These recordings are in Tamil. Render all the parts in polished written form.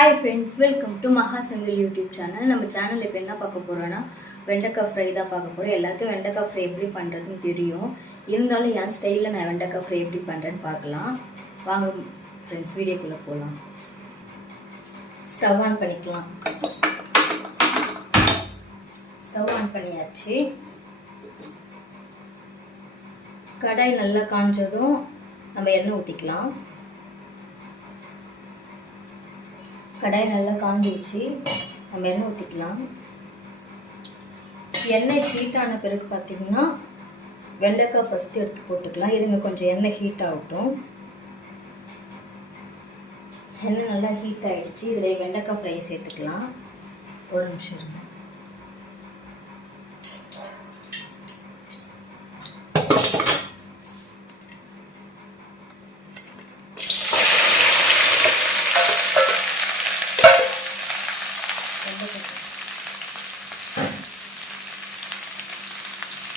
ஹாய் ஃப்ரெண்ட்ஸ், வெல்கம் டு மகா செந்தில் யூடியூப் சேனல். நம்ம சேனல் இப்போ என்ன பார்க்க போகிறோன்னா வெண்டைக்காய் ஃப்ரை தான் பார்க்க போகிறோம். எல்லாத்துக்கும் வெண்டைக்காய் ஃப்ரை எப்படி பண்ணுறதுன்னு தெரியும். இருந்தாலும் என் ஸ்டைலில் நான் வெண்டைக்காய் ஃப்ரை எப்படி பண்ணுறேன்னு பார்க்கலாம். வாங்க ஃப்ரெண்ட்ஸ், வீடியோக்குள்ளே போகலாம். ஸ்டவ் ஆன் பண்ணிக்கலாம். ஸ்டவ் ஆன் பண்ணியாச்சு. கடாய் நல்லா காஞ்சதும் நம்ம எண்ணெய் ஊற்றிக்கலாம். கடாய் நல்லா காஞ்சிடுச்சு, நம்ம எண்ணெய் ஊற்றிக்கலாம். எண்ணெய் ஹீட் ஆன பிறகு பார்த்தீங்கன்னா வெண்டைக்காய் ஃபஸ்ட்டு எடுத்து போட்டுக்கலாம். இருங்க, கொஞ்சம் எண்ணெய் ஹீட் ஆகட்டும். எண்ணெய் நல்லா ஹீட் ஆகிடுச்சு. இதில் வெண்டைக்காய் ஃப்ரை சேர்த்துக்கலாம். ஒரு நிமிஷம் இருங்க.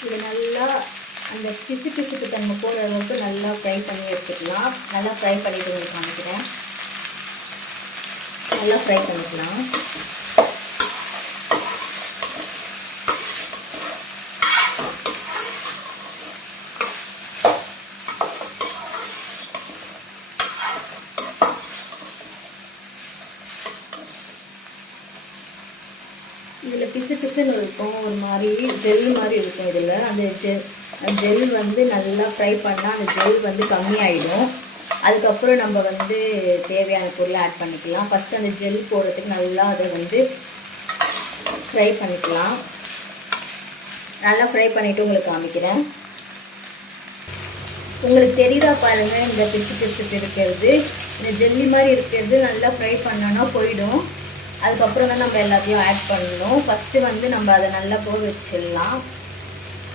இது நல்லா அந்த பிசுக்கு தன்மை போகிற அளவுக்கு நல்லா ஃப்ரை பண்ணி எடுத்துக்கலாம். நல்லா ஃப்ரை பண்ணிட்டு உங்களுக்கு காமிக்கிறேன். நல்லா ஃப்ரை பண்ணிக்கலாம். இதில் பிசுன்னு இருக்கும், ஒரு மாதிரி ஜெல் மாதிரி இருக்கும். இதில் அந்த ஜெல் வந்து நல்லா ஃப்ரை பண்ணால் அந்த ஜெல் வந்து கம்மியாயிடும். அதுக்கப்புறம் நம்ம வந்து தேவையான பொருளை ஆட் பண்ணிக்கலாம். ஃபஸ்ட்டு அந்த ஜெல் போடுறதுக்கு நல்லா அதை வந்து ஃப்ரை பண்ணிக்கலாம். நல்லா ஃப்ரை பண்ணிவிட்டு உங்களுக்கு காமிக்கிறேன். உங்களுக்கு தெரியுதா பாருங்கள், இந்த பிசு இருக்கிறது, இந்த ஜெல்லி மாதிரி இருக்கிறது நல்லா ஃப்ரை பண்ணோன்னா போயிடும். அதுக்கப்புறம் தான் நம்ம எல்லாத்தையும் ஆட் பண்ணணும். ஃபஸ்ட்டு வந்து நம்ம அதை நல்லா போக வச்சிடலாம்.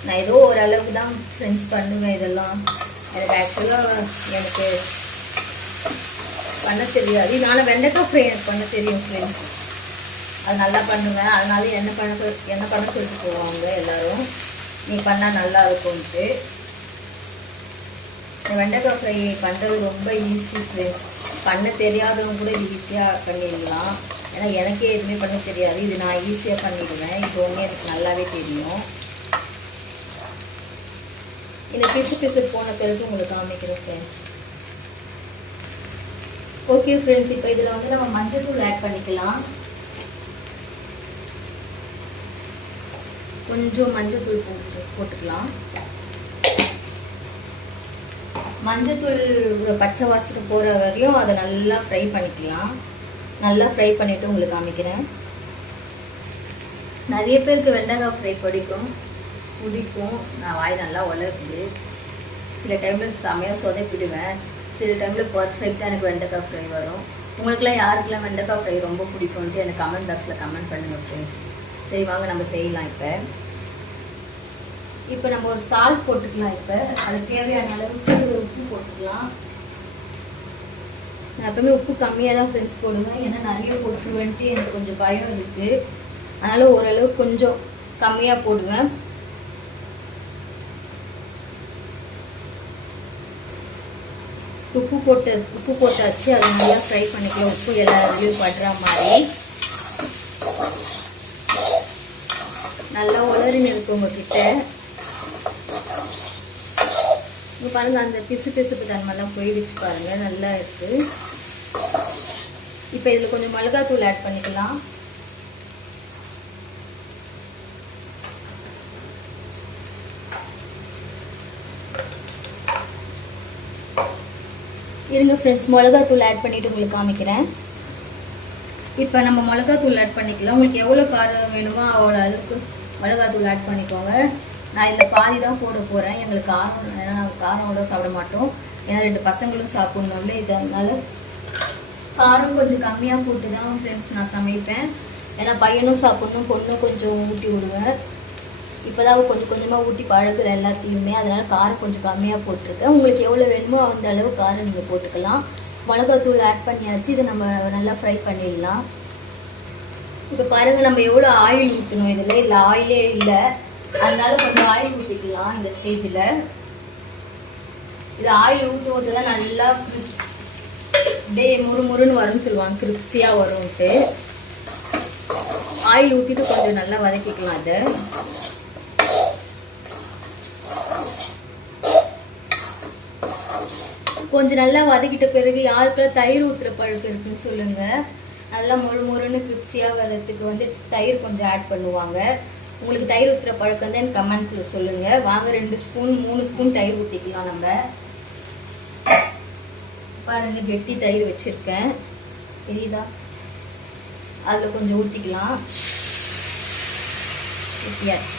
நான் ஏதோ ஓரளவுக்கு தான் ஃப்ரெண்ட்ஸ் பண்ணுவேன். இதெல்லாம் எனக்கு ஆக்சுவலாக எனக்கு பண்ண தெரியாது. இதனால் வெண்டைக்காய் ஃப்ரை எனக்கு பண்ண தெரியும் ஃப்ரெண்ட்ஸ். அது நல்லா பண்ணுவேன். அதனால என்ன பண்ண சொல்லிட்டு போவாங்க எல்லோரும், நீ பண்ணால் நல்லா இருக்கும்ன்ட்டு. இந்த வெண்டைக்காய் ஃப்ரை பண்ணுறது ரொம்ப ஈஸி ஃப்ரெண்ட்ஸ். பண்ண தெரியாதவங்க கூட இது ஈஸியாக பண்ணிடலாம். ஏன்னா எனக்கே எதுவுமே பண்ண தெரியாது. இது நான் ஈஸியாக பண்ணிடுவேன். இது ஒன்று எனக்கு நல்லாவே தெரியும். இந்த பிசு போன பிறகு உங்களுக்கு காமிக்கிறேன் ஃப்ரெண்ட்ஸ். ஓகே ஃப்ரெண்ட்ஸ், இப்போ இதில் வந்து நம்ம மஞ்சள்தூள் ஆட் பண்ணிக்கலாம். கொஞ்சம் மஞ்சள்தூள் போட்டுக்கலாம். மஞ்சள்தூள் பச்சை வாசனை போகிற வரையும் அதை நல்லா ஃப்ரை பண்ணிக்கலாம். நல்லா ஃப்ரை பண்ணிவிட்டு உங்களுக்கு காமிக்கிறேன். நிறைய பேருக்கு வெண்டைக்காய் ஃப்ரை பிடிக்கும். நான் வாய் நல்லா வளருது. சில டைமில் செமையாக சொதப்பிடுவேன். சில டைமில் பர்ஃபெக்டாக எனக்கு வெண்டைக்காய் ஃப்ரை வரும். உங்களுக்குலாம் யாருக்கெல்லாம் வெண்டைக்காய் ஃப்ரை ரொம்ப பிடிக்கும்ன்ட்டு எனக்கு கமெண்ட் பாக்ஸில் கமெண்ட் பண்ணுங்கள் ஃப்ரெண்ட்ஸ். சரி, வாங்க நம்ம செய்யலாம். இப்போ நம்ம ஒரு சால்ட் போட்டுக்கலாம். இப்போ அதுக்கு தேவையான அளவுக்கு உப்பு போட்டுக்கலாம். நான் எப்பவுமே உப்பு கம்மியாக தான் ஃப்ரெண்ட்ஸ் போடுவேன். ஏன்னா நிறைய போட்டுருவேன்ட்டு எனக்கு கொஞ்சம் பயம் இருக்குது. அதனால் ஓரளவுக்கு கொஞ்சம் கம்மியாக போடுவேன். உப்பு போட்டாச்சு. அதை நல்லா ஃப்ரை பண்ணிக்கலாம். உப்பு எல்லாத்தையும் படுற மாதிரி நல்லா உலரின்னு இருக்கு உங்ககிட்ட. இப்போ பாருங்கள், அந்த பிசுப்பு தன்மைலாம் போயிடுச்சு பாருங்கள், நல்லா இருக்குது. இப்போ இதில் கொஞ்சம் மிளகாத்தூள் ஆட் பண்ணிக்கலாம். இருங்க ஃப்ரெண்ட்ஸ், மிளகாத்தூள் ஆட் பண்ணிவிட்டு உங்களுக்கு காமிக்கிறேன். இப்போ நம்ம மிளகாத்தூள் ஆட் பண்ணிக்கலாம். உங்களுக்கு எவ்வளோ காரம் வேணுமோ அவ்வளோ அளவுக்கு மிளகாத்தூள் ஆட் பண்ணிக்கோங்க. நான் இதில் பாதி தான் போட போகிறேன். எங்களுக்கு காரம், ஏன்னா நாங்கள் காரம் அவ்வளோ சாப்பிட மாட்டோம். ஏன்னா 2 பசங்களும் சாப்பிட்ணும்ல. இதனால காரம் கொஞ்சம் கம்மியாக போட்டு தான் ஃப்ரெண்ட்ஸ் நான் சமைப்பேன். ஏன்னா பையனும் சாப்பிட்ணும், பொண்ணும் கொஞ்சம் ஊட்டி விடுவேன். இப்போ தான் கொஞ்சம் கொஞ்சமாக ஊட்டி பழகுற எல்லாத்தையுமே. அதனால் காரம் கொஞ்சம் கம்மியாக போட்டிருக்கேன். உங்களுக்கு எவ்வளோ வேணுமோ அந்த அளவு காரம் நீங்கள் போட்டுக்கலாம். மிளகாத்தூள் ஆட் பண்ணியாச்சு. இதை நம்ம நல்லா ஃப்ரை பண்ணிடலாம். இப்போ பாருங்கள், நம்ம எவ்வளோ ஆயில் ஊற்றணும். இதில் ஆயிலே இல்லை, அதனால கொஞ்சம் ஆயில் ஊற்றிக்கலாம். இந்த ஸ்டேஜில் இது ஆயில் ஊற்ற தான் நல்லா அப்படியே முறுமுறுன்னு வரும்னு சொல்லுவாங்க, கிரிப்ஸியாக வரும்ன்ட்டு. ஆயில் ஊற்றிட்டு கொஞ்சம் நல்லா வதக்கிக்கலாம். அதை கொஞ்சம் நல்லா வதக்கிட்ட பிறகு யாருக்குள்ள தயிர் ஊற்றுற பழக்கம் இருக்குன்னு சொல்லுங்கள். நல்லா முறுமுறுன்னு கிரிப்ஸியாக வர்றதுக்கு வந்து தயிர் கொஞ்சம் ஆட் பண்ணுவாங்க. உங்களுக்கு தயிர் ஊற்றுற பழக்கம் தான் கமெண்ட்ஸில் சொல்லுங்கள். வாங்க 2 ஸ்பூன் 3 ஸ்பூன் தயிர் ஊற்றிக்கலாம். நம்ம பாருங்க, கெட்டி தயிர் வச்சுருக்கேன், தெரியுதா? அதில் கொஞ்சம் ஊற்றிக்கலாம். ஊற்றியாச்சு.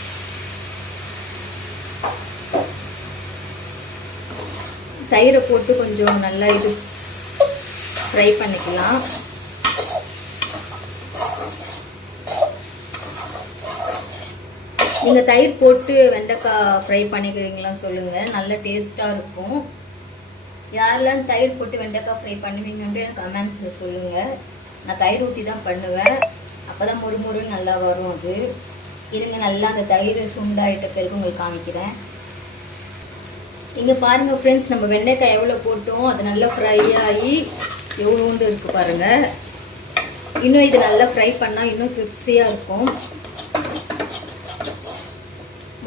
தயிரை போட்டு கொஞ்சம் நல்லா இது ஃப்ரை பண்ணிக்கலாம். நீங்கள் தயிர் போட்டு வெண்டைக்காய் ஃப்ரை பண்ணிக்கிறீங்களான்னு சொல்லுங்கள், நல்ல டேஸ்ட்டாக இருக்கும். யாரெல்லாம் தயிர் போட்டு வெண்டைக்காய் ஃப்ரை பண்ணுவீங்கன்ட்டு எனக்கு கமெண்ட்ஸில் சொல்லுங்கள். நான் தயிர் ஊற்றி தான் பண்ணுவேன், அப்போ தான் முறுமுறுன்னு நல்லா வரும். அது இருங்க, நல்லா அந்த தயிர் சுண்டாயிட்ட பிறகு உங்களுக்கு காமிக்கிறேன். இங்கே பாருங்கள் ஃப்ரெண்ட்ஸ், நம்ம வெண்டைக்காய் எவ்வளோ போட்டோம், அது நல்லா ஃப்ரை ஆகி எவ்வளோண்டு இருக்குது பாருங்கள். இன்னும் இது நல்லா ஃப்ரை பண்ணால் இன்னும் கிரிப்ஸியாக இருக்கும்,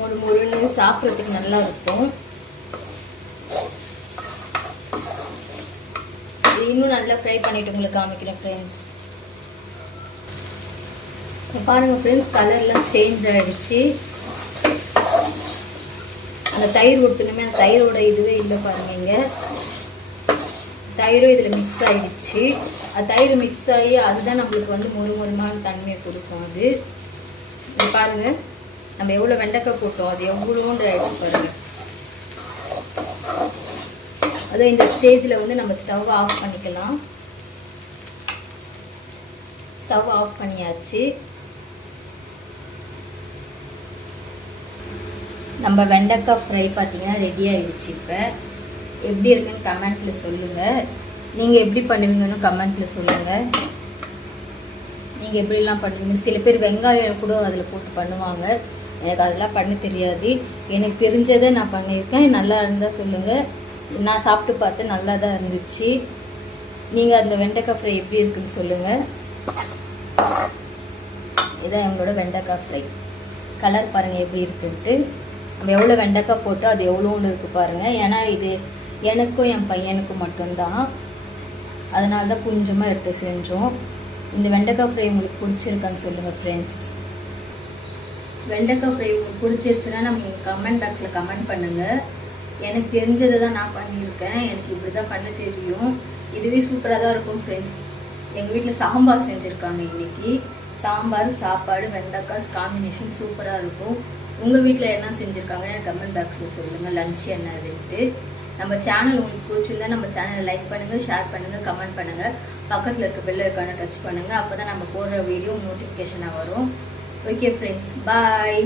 முறுமுறுன்னு சாப்பிட்றதுக்கு நல்லா இருக்கும். இன்னும் நல்லா ஃப்ரை பண்ணிவிட்டு உங்களுக்கு காமிக்கிறேன் ஃப்ரெண்ட்ஸ். பாருங்கள் ஃப்ரெண்ட்ஸ், கலர்லாம் சேஞ்ச் ஆகிடுச்சு. அந்த தயிர் ஊற்றணுமே, அந்த தயிரோட இதுவே இல்லை பாருங்கள். இங்கே தயிரும் இதில் மிக்ஸ் ஆகிடுச்சு. அது தயிர் மிக்ஸ் ஆகி அதுதான் நம்மளுக்கு வந்து முறுமுறுமான தன்மையை கொடுக்கும். அது பாருங்கள், நம்ம எவ்வளோ வெண்டைக்காய் போட்டோம், அது எவ்வளோண்டு ஆகிடுச்சு பாருங்கள். அதுவும் இந்த ஸ்டேஜில் வந்து நம்ம ஸ்டவ் ஆஃப் பண்ணிக்கலாம். ஸ்டவ் ஆஃப் பண்ணியாச்சு. நம்ம வெண்டைக்காய் ஃப்ரை பார்த்தீங்கன்னா ரெடி ஆகிடுச்சு. இப்போ எப்படி இருக்குன்னு கமெண்ட்டில் சொல்லுங்கள். நீங்கள் எப்படி பண்ணுவீங்கன்னு கமெண்ட்டில் சொல்லுங்கள். நீங்கள் எப்படிலாம் பண்ணுவீங்க? சில பேர் வெங்காயம் கூட அதில் போட்டு பண்ணுவாங்க, எனக்கு அதெல்லாம் பண்ண தெரியாது. எனக்கு தெரிஞ்சதை நான் பண்ணியிருக்கேன். நல்லா இருந்தால் சொல்லுங்கள். நான் சாப்பிட்டு பார்த்தேன், நல்லா தான் இருந்துச்சு. நீங்கள் அந்த வெண்டைக்காய் ஃப்ரை எப்படி இருக்குன்னு சொல்லுங்கள். இதான் எங்களோட வெண்டைக்காய் ஃப்ரை. கலர் பாருங்கள் எப்படி இருக்குன்ட்டு. நம்ம எவ்வளோ வெண்டைக்காய் போட்டோ அது எவ்வளோன்னு இருக்குது பாருங்கள். ஏன்னா இது எனக்கும் என் பையனுக்கும் மட்டும்தான், அதனால தான் கொஞ்சமாக எடுத்து செஞ்சோம். இந்த வெண்டைக்காய் ஃப்ரை உங்களுக்கு பிடிச்சிருக்கான்னு சொல்லுங்கள் ஃப்ரெண்ட்ஸ். வெண்டைக்காய் ஃப்ரை உங்களுக்கு பிடிச்சிருச்சுன்னா நம்ம கமெண்ட் பாக்ஸில் கமெண்ட் பண்ணுங்கள். எனக்கு தெரிஞ்சதை தான் நான் பண்ணியிருக்கேன், எனக்கு இப்படி தான் பண்ண தெரியும். இதுவே சூப்பராக தான் இருக்கும் ஃப்ரெண்ட்ஸ். எங்கள் வீட்டில் சாம்பார் செஞ்சுருக்காங்க இன்றைக்கி. சாம்பார், சாப்பாடு, வெண்டைக்காய் காம்பினேஷன் சூப்பராக இருக்கும். உங்கள் வீட்டில் என்ன செஞ்சுருக்காங்கன்னு எனக்கு கமெண்ட் பாக்ஸில் சொல்லுங்கள். லஞ்ச் என்னதுன்ட்டு. நம்ம சேனல் உங்களுக்கு பிடிச்சிருந்தா நம்ம சேனலை லைக் பண்ணுங்கள், ஷேர் பண்ணுங்கள், கமெண்ட் பண்ணுங்கள். பக்கத்தில் இருக்க பெல் ஐக்கானை டச் பண்ணுங்கள். அப்போ தான் நம்ம போடுற வீடியோ நோட்டிஃபிகேஷனாக வரும். ஓகே ஃப்ரெண்ட்ஸ், பாய்.